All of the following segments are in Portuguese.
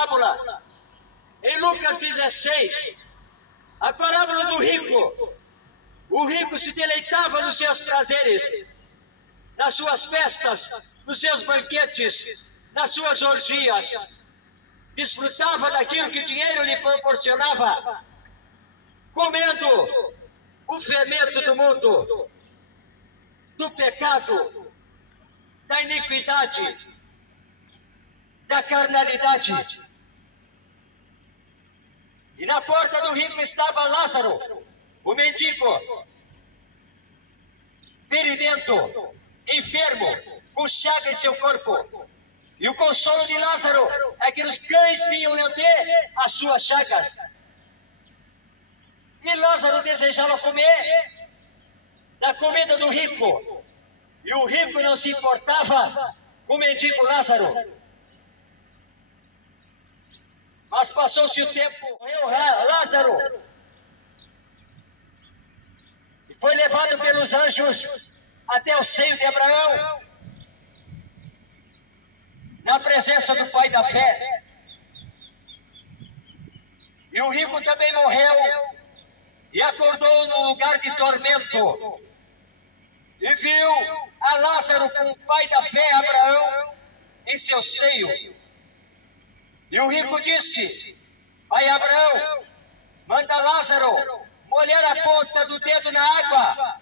parábola em Lucas 16, a parábola do rico. O rico se deleitava nos seus prazeres, nas suas festas, nos seus banquetes, nas suas orgias. Desfrutava daquilo que o dinheiro lhe proporcionava, comendo o fermento do mundo, do pecado, da iniquidade, da carnalidade. E na porta do rico estava Lázaro, o mendigo, feridento, enfermo, com chaga em seu corpo. E o consolo de Lázaro é que os cães vinham lamber as suas chagas. E Lázaro desejava comer da comida do rico. E o rico não se importava com o mendigo Lázaro. Mas passou-se o tempo, morreu Lázaro. E foi levado pelos anjos até o seio de Abraão, na presença do pai da fé. E o rico também morreu e acordou num lugar de tormento. E viu a Lázaro com o pai da fé, Abraão, em seu seio. E o rico disse: pai Abraão, manda Lázaro molhar a ponta do dedo na água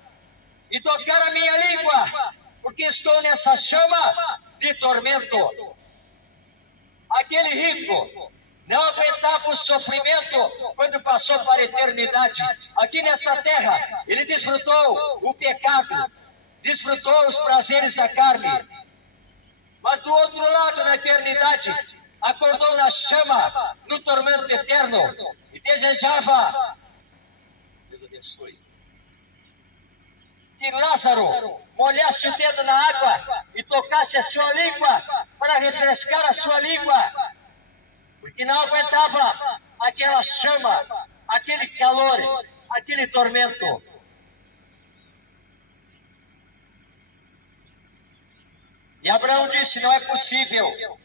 e tocar a minha língua, porque estou nessa chama de tormento. Aquele rico não aguentava o sofrimento quando passou para a eternidade. Aqui nesta terra, ele desfrutou o pecado, desfrutou os prazeres da carne. Mas do outro lado, na eternidade, acordou na chama, no tormento eterno, e desejava, Deus abençoe, que Lázaro molhasse o dedo na água e tocasse a sua língua para refrescar a sua língua, porque não aguentava aquela chama, aquele calor, aquele tormento. E Abraão disse: não é possível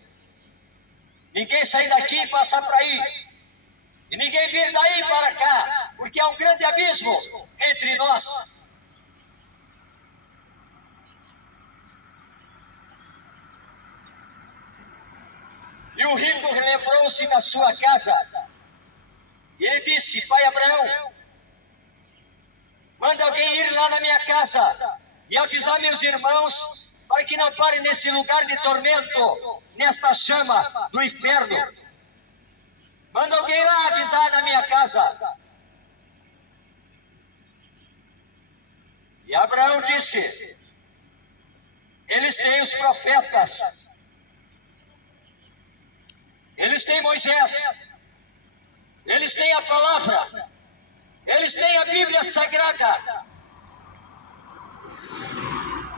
ninguém sair daqui e passar para aí, e ninguém vir daí para cá, porque há um grande abismo entre nós. E o rico lembrou-se da sua casa. E ele disse: pai Abraão, manda alguém ir lá na minha casa e avisar meus irmãos para que não parem nesse lugar de tormento, nesta chama do inferno. Manda alguém lá avisar na minha casa. E Abraão disse: eles têm os profetas, eles têm Moisés, eles têm a palavra, eles têm a Bíblia Sagrada.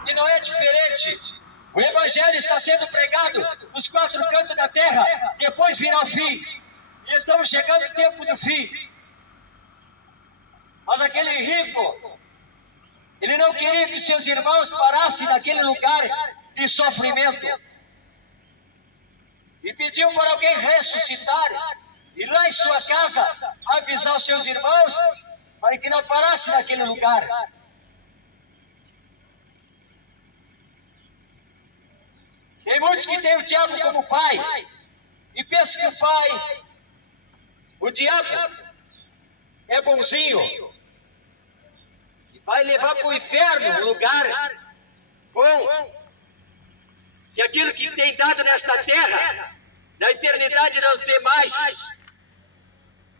E não é diferente. O Evangelho está sendo pregado nos quatro cantos da terra, depois virá o fim. E estamos chegando ao tempo do fim. Mas aquele rico, ele não queria que seus irmãos parassem naquele lugar de sofrimento. E pediu para alguém ressuscitar, e lá em sua casa avisar os seus irmãos para que não parassem naquele lugar. Tem muitos que têm o diabo como pai e pensam que o diabo é bonzinho e vai levar para o inferno, um lugar bom. E aquilo que tem dado nesta terra, na eternidade não tem mais.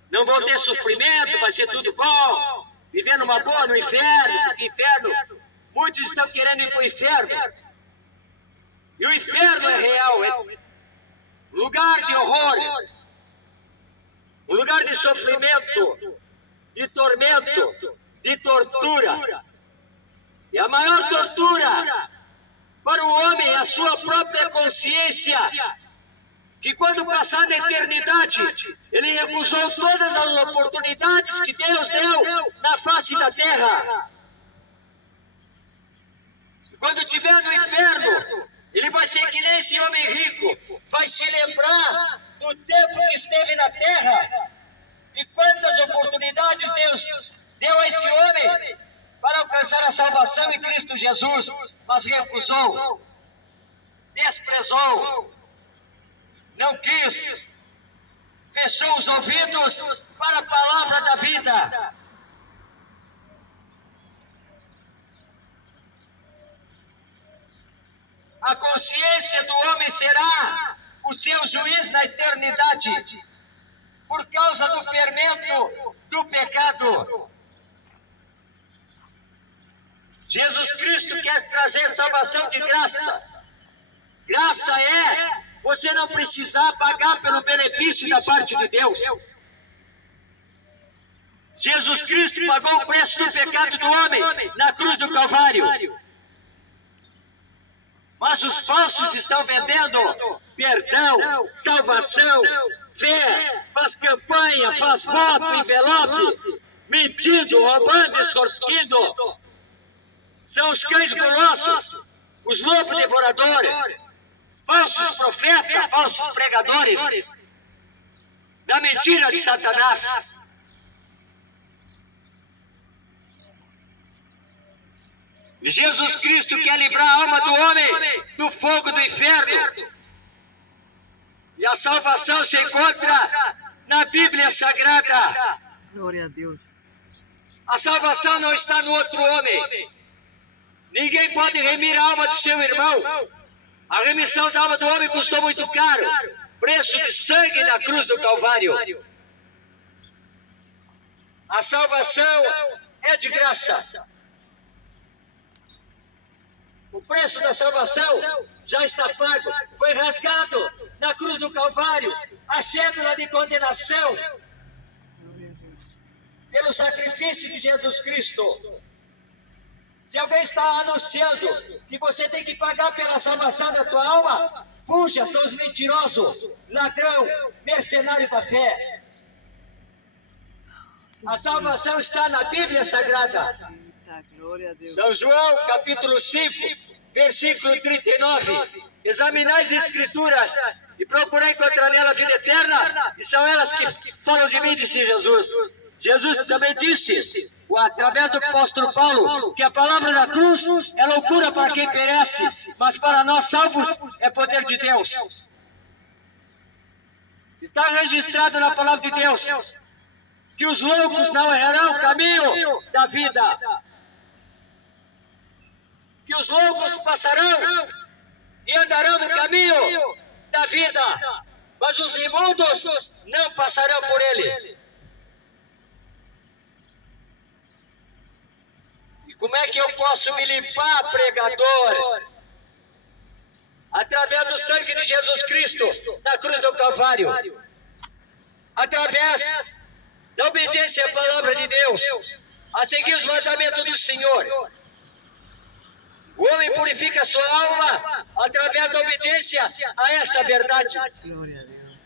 Não vão ter sofrimento, vai ser tudo bom, vivendo uma boa no inferno, porque inferno, muitos estão querendo ir para o inferno. E o inferno é real, é um lugar de horror, um lugar de sofrimento, de tormento, de tortura. E a maior tortura para o homem é a sua própria consciência, que quando passar da eternidade, ele recusou todas as oportunidades que Deus deu na face da terra. E quando estiver no inferno, ele vai ser que nem esse homem rico, vai se lembrar do tempo que esteve na terra. E quantas oportunidades Deus deu a este homem para alcançar a salvação em Cristo Jesus, mas recusou, desprezou, não quis, fechou os ouvidos para a palavra da vida. A consciência do homem será o seu juiz na eternidade, por causa do fermento do pecado. Jesus Cristo quer trazer salvação de graça. Graça é você não precisar pagar pelo benefício da parte de Deus. Jesus Cristo pagou o preço do pecado do homem na cruz do Calvário. Mas os falsos estão vendendo perdão, salvação, fé, faz campanha, faz voto, envelope, mentindo, roubando, extorquindo. São os cães grossos, os lobos devoradores, falsos profetas, falsos pregadores da mentira de Satanás. Jesus Cristo quer livrar a alma do homem do fogo do inferno. E a salvação se encontra na Bíblia Sagrada. Glória a Deus. A salvação não está no outro homem. Ninguém pode remir a alma do seu irmão. A remissão da alma do homem custou muito caro. Preço de sangue na cruz do Calvário. A salvação é de graça. O preço da salvação já está pago. Foi rasgado na cruz do Calvário a cédula de condenação pelo sacrifício de Jesus Cristo. Se alguém está anunciando que você tem que pagar pela salvação da tua alma, fuja, são os mentirosos, ladrão, mercenário da fé. A salvação está na Bíblia Sagrada. Glória a Deus. São João, capítulo 5, versículo 39. Examinai as Escrituras e procurai encontrar nela a vida eterna, e são elas que falam de mim, disse Jesus. Jesus também disse, através do apóstolo Paulo, que a palavra da cruz é loucura para quem perece, mas para nós salvos é poder de Deus. Está registrado na palavra de Deus que os loucos não errarão o caminho da vida. Que os loucos passarão e andarão no caminho da vida, mas os imundos não passarão por ele. E como é que eu posso me limpar, pregador? Através do sangue de Jesus Cristo na cruz do Calvário. Através da obediência à palavra de Deus, a seguir os mandamentos do Senhor. O homem purifica a sua alma através da obediência a esta verdade. Glória a Deus.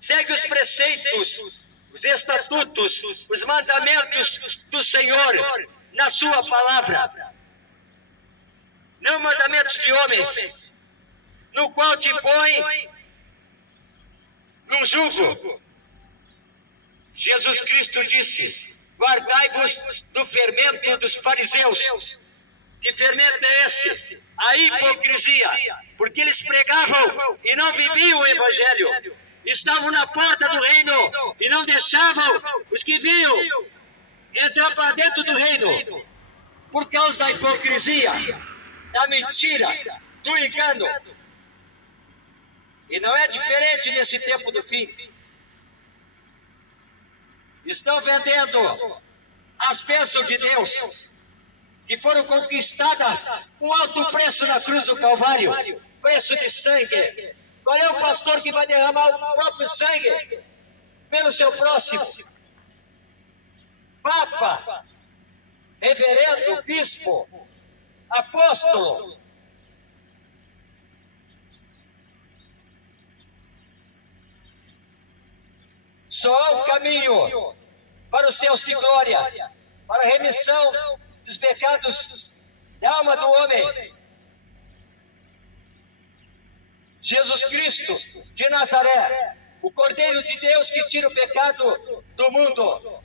Segue os preceitos, os estatutos, os mandamentos do Senhor na sua palavra. Não mandamentos de homens, no qual te põe num jugo. Jesus Cristo disse, guardai-vos do fermento dos fariseus. Que fermento é esse? A hipocrisia. Porque eles pregavam e não viviam o evangelho. Estavam na porta do reino e não deixavam os que viam entrar para dentro do reino. Por causa da hipocrisia, da mentira, do engano. E não é diferente nesse tempo do fim. Estão vendendo as bênçãos de Deus, que foram conquistadas com alto preço na cruz do Calvário, preço de sangue. Qual é o pastor que vai derramar o próprio sangue pelo seu próximo? Papa, reverendo, bispo, apóstolo. Só há um caminho para os céus de glória, para a remissão dos pecados da alma do homem. Jesus Cristo de Nazaré, o Cordeiro de Deus que tira o pecado do mundo.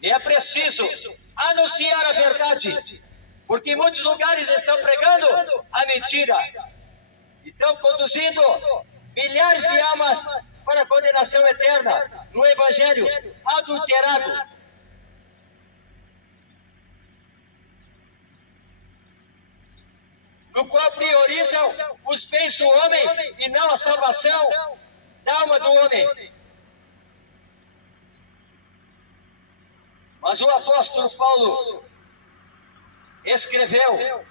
E é preciso anunciar a verdade, porque em muitos lugares estão pregando a mentira. Estão conduzindo milhares de almas para a condenação eterna no Evangelho adulterado. No qual priorizam os bens do homem e não a salvação da alma do homem. Mas o apóstolo Paulo escreveu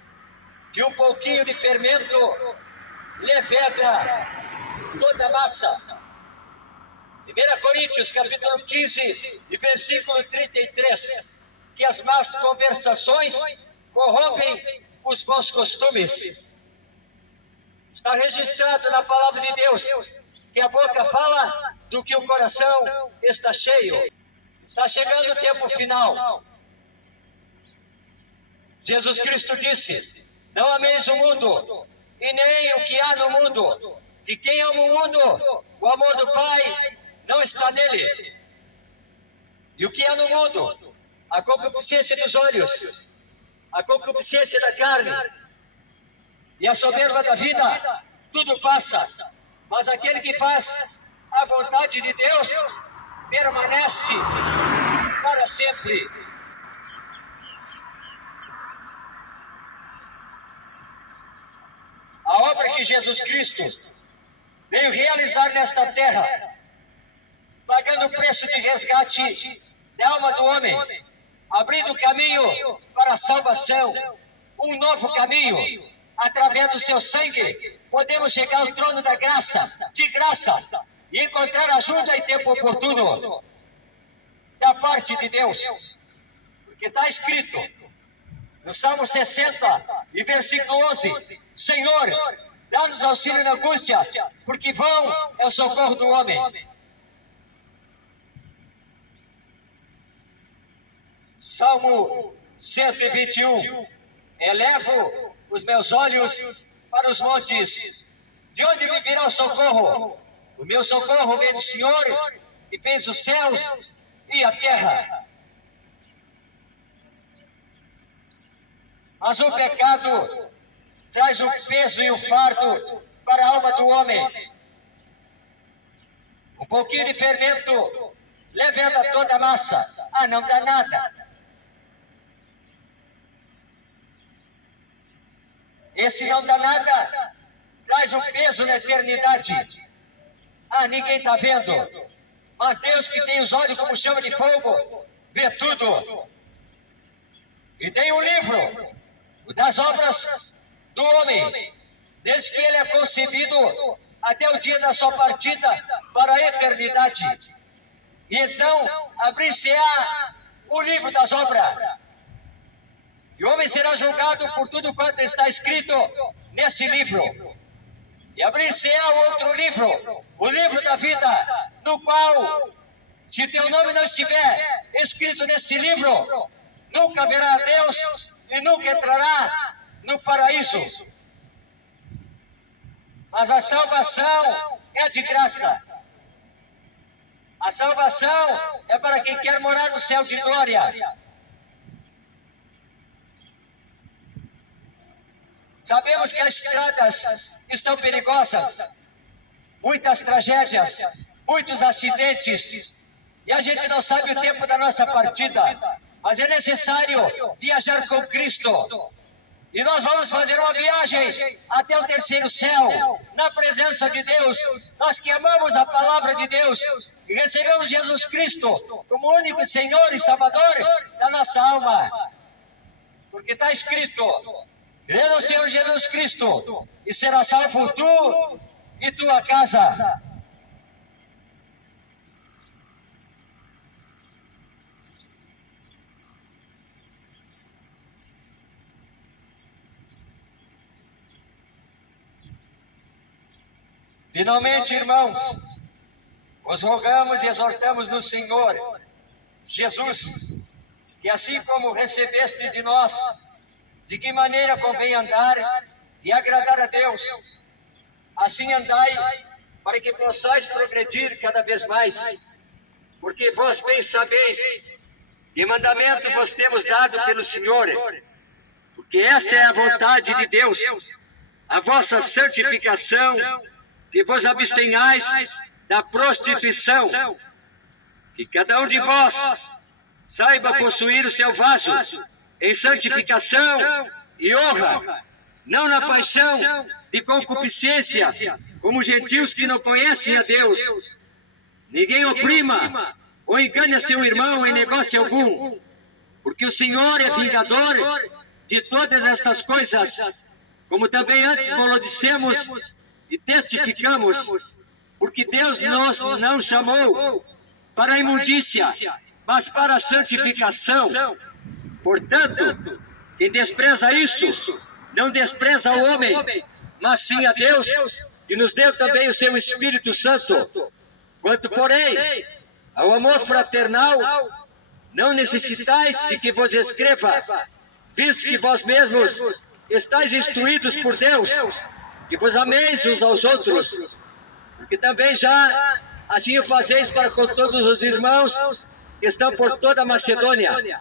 que um pouquinho de fermento leveda toda a massa. 1 Coríntios, capítulo 15, e versículo 33, que as más conversações corrompem os bons costumes. Está registrado na palavra de Deus que a boca fala do que o coração está cheio. Está chegando o tempo final. Jesus Cristo disse: não ameis o mundo, e nem o que há no mundo, que quem ama o mundo, o amor do Pai não está nele. E o que há no mundo? A concupiscência dos olhos, a concupiscência da carne e a soberba da vida, tudo passa, mas aquele que faz a vontade de Deus permanece para sempre. A obra que Jesus Cristo veio realizar nesta terra, pagando o preço de resgate da alma do homem, abrindo caminho para a salvação, um novo caminho. Através do seu sangue, podemos chegar ao trono da graça, de graça, e encontrar ajuda em tempo oportuno da parte de Deus. Porque está escrito no Salmo 60 e versículo 11: Senhor, dá-nos auxílio na angústia, porque vão é o socorro do homem. Salmo 121: elevo os meus olhos para os montes, de onde me virá o socorro? O meu socorro vem do Senhor, que fez os céus e a terra. Mas o pecado traz o peso e o fardo para a alma do homem. Um pouquinho de fermento leveda toda a massa. Não dá nada. Esse não dá nada traz um peso na eternidade. Ninguém está vendo. Mas Deus, que tem os olhos como chama de fogo, vê tudo. E tem um livro das obras do homem, desde que ele é concebido até o dia da sua partida para a eternidade. E então abrir-se-á o livro das obras. E o homem será julgado por tudo quanto está escrito nesse livro. E abrir-se-á outro livro, o livro da vida, no qual, se teu nome não estiver escrito nesse livro, nunca verá a Deus e nunca entrará no paraíso. Mas a salvação é de graça. A salvação é para quem quer morar no céu de glória. Sabemos que as estradas estão perigosas, muitas tragédias, muitos acidentes, e a gente não sabe o tempo da nossa partida, mas é necessário viajar com Cristo. E nós vamos fazer uma viagem até o terceiro céu, na presença de Deus. Nós que amamos a palavra de Deus e recebemos Jesus Cristo como único Senhor e Salvador da nossa alma. Porque está escrito: crê no Senhor Jesus Cristo e será salvo tu e tua casa. Finalmente, irmãos, os rogamos e exortamos no Senhor Jesus, que assim como recebeste de nós de que maneira convém andar e agradar a Deus. Assim andai, para que possais progredir cada vez mais, porque vós bem sabeis que mandamento vos temos dado pelo Senhor, porque esta é a vontade de Deus, a vossa santificação, que vos abstenhais da prostituição, que cada um de vós saiba possuir o seu vaso em santificação e honra, não na paixão de concupiscência, como gentios que não conhecem a Deus. Ninguém oprima ou engane a seu irmão em negócio algum, porque o Senhor é vingador de todas estas coisas, como também antes vos dissemos e testificamos, porque Deus nos não chamou para a imundícia, mas para a santificação. Portanto, quem despreza isso, não despreza o homem, mas sim a Deus, que nos deu também o seu Espírito Santo. Quanto, porém, ao amor fraternal, não necessitais de que vos escreva, visto que vós mesmos estáis instruídos por Deus, que vos ameis uns aos outros, porque também já assim o fazeis para com todos os irmãos que estão por toda a Macedônia.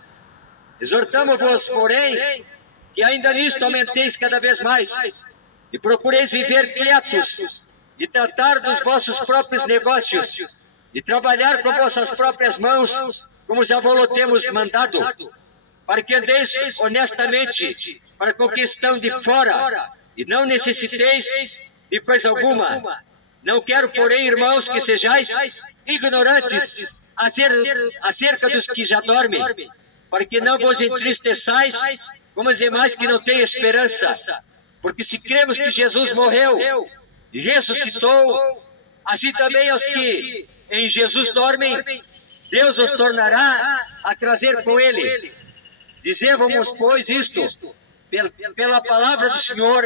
Exortamo-vos, porém, que ainda nisto aumenteis cada vez mais, e procureis viver quietos, e tratar dos vossos próprios negócios, e trabalhar com vossas próprias mãos, como já vos temos mandado, para que andeis honestamente para com que estão de fora, e não necessiteis de coisa alguma. Não quero, porém, irmãos, que sejais ignorantes acerca dos que já dormem, para que não vos entristeçais como os demais que não têm esperança. Porque se cremos que Jesus morreu e ressuscitou, assim também aos que em Jesus dormem, Deus os tornará a trazer com Ele. Dizemos, pois, isto, pela palavra do Senhor,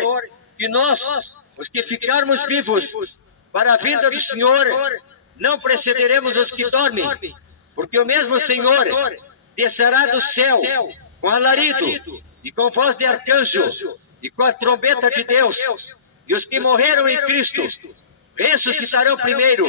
que nós, os que ficarmos vivos para a vinda do Senhor, não precederemos os que dormem, porque o mesmo Senhor descerá do céu com alarido e com voz de arcanjo e com a trombeta de Deus, e os que morreram em Cristo ressuscitarão primeiro.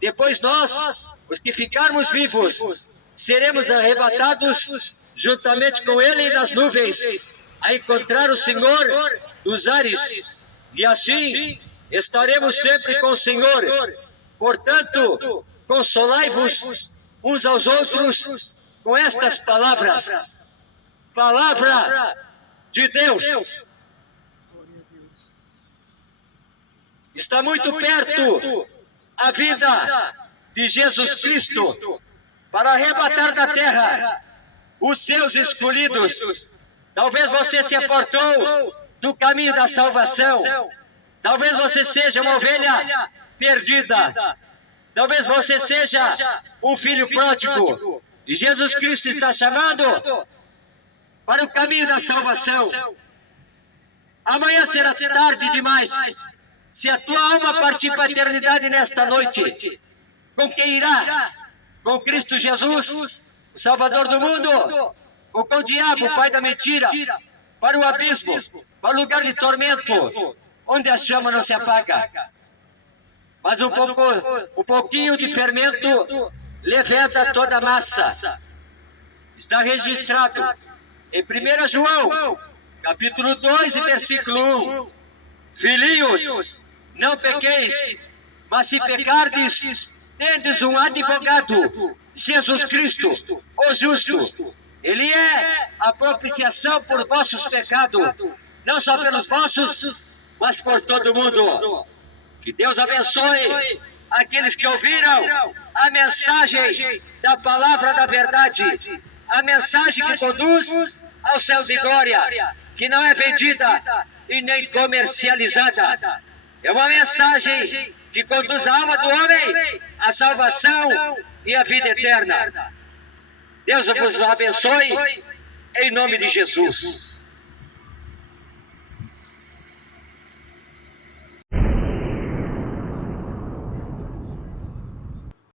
Depois nós, os que ficarmos vivos, seremos arrebatados juntamente com Ele nas nuvens, a encontrar o Senhor dos ares, e assim estaremos sempre com o Senhor. Portanto, consolai-vos uns aos outros com estas palavras. Palavra de Deus. Está muito perto a vida de Jesus Cristo para arrebatar da terra os seus escolhidos. Talvez você se apartou do caminho da salvação. Talvez você seja uma ovelha perdida. Talvez você seja um filho pródigo. E Jesus Cristo está chamando para o caminho da salvação. Amanhã será tarde demais. Se a tua alma partir para a eternidade nesta noite, com quem irá? Com Cristo Jesus, o Salvador do mundo? Ou com o diabo, o pai da mentira? Para o abismo, para o lugar de tormento, onde a chama não se apaga. Mas um pouquinho de fermento levanta toda a massa. Está registrado em 1 João, capítulo 2 e versículo 1. Filhinhos, não pequeis, mas se pecardes, tendes um advogado, Jesus Cristo, o justo. Ele é a propiciação por vossos pecados, não só pelos vossos, mas por todo mundo. Que Deus abençoe aqueles que ouviram a mensagem da palavra da verdade, a mensagem que conduz ao céu de glória, que não é vendida e nem comercializada. É uma mensagem que conduz a alma do homem à salvação e à vida eterna. Deus vos abençoe, em nome de Jesus.